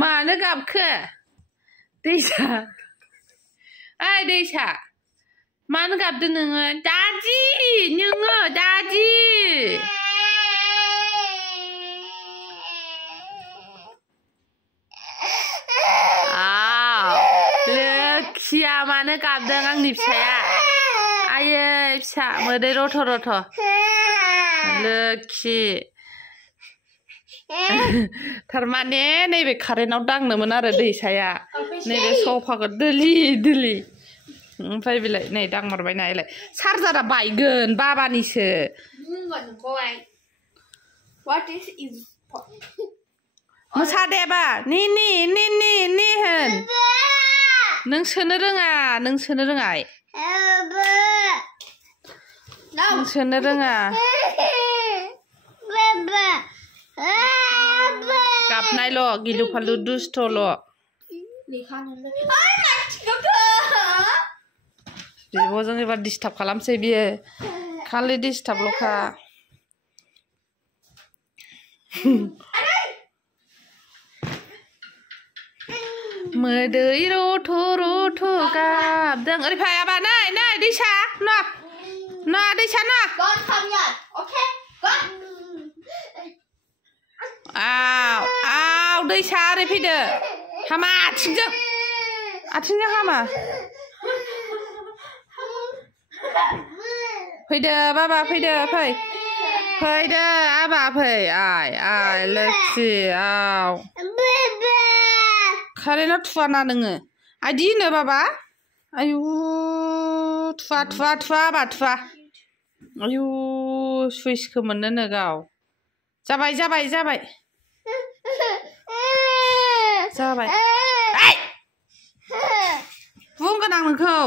मानो गाबखो दैसा ओइ दैसा मानो गाबदो नोङो दादि नोङो दादि लोखिया मानो गाबदों आंनि फिसाया आयै फिसा मोदै रथ' रथ' लोखि थारमाने नैबे कारेन्टआव दांनोमोन आरो दैसाया नैबे सफाखौ दोलि दोलि ओमफ्राय बेलाय नै दांमारबाय नायलाय चार्जारा बायगोन बाबानिसो मोसादेबा नि होन नों सोनो रोङा नों सोनो रोङा नों सोनो रोङा गाबनायल' गिलु फालु दुस्थ'ल' बिब'जों एबार डिस्टार्ब खालामसै बियो खालि डिस्टार्बल'खा मोदै रथ' रथ' गाबदों ओरै फै आबा नै दैसा न दैसा न आव दैसा ओरै फैदो हामा आथिंजों हामा फैदो बाबा फैदो फैदो आबा फै आइ लोखि आव कारेन्टआव थुवाना नोङो आइदि होनो बाबा आयु थुवा आबा थुवा आयु सुइसखौ मोननोनो गाव जाबाय बुंगोन आं नोंखौ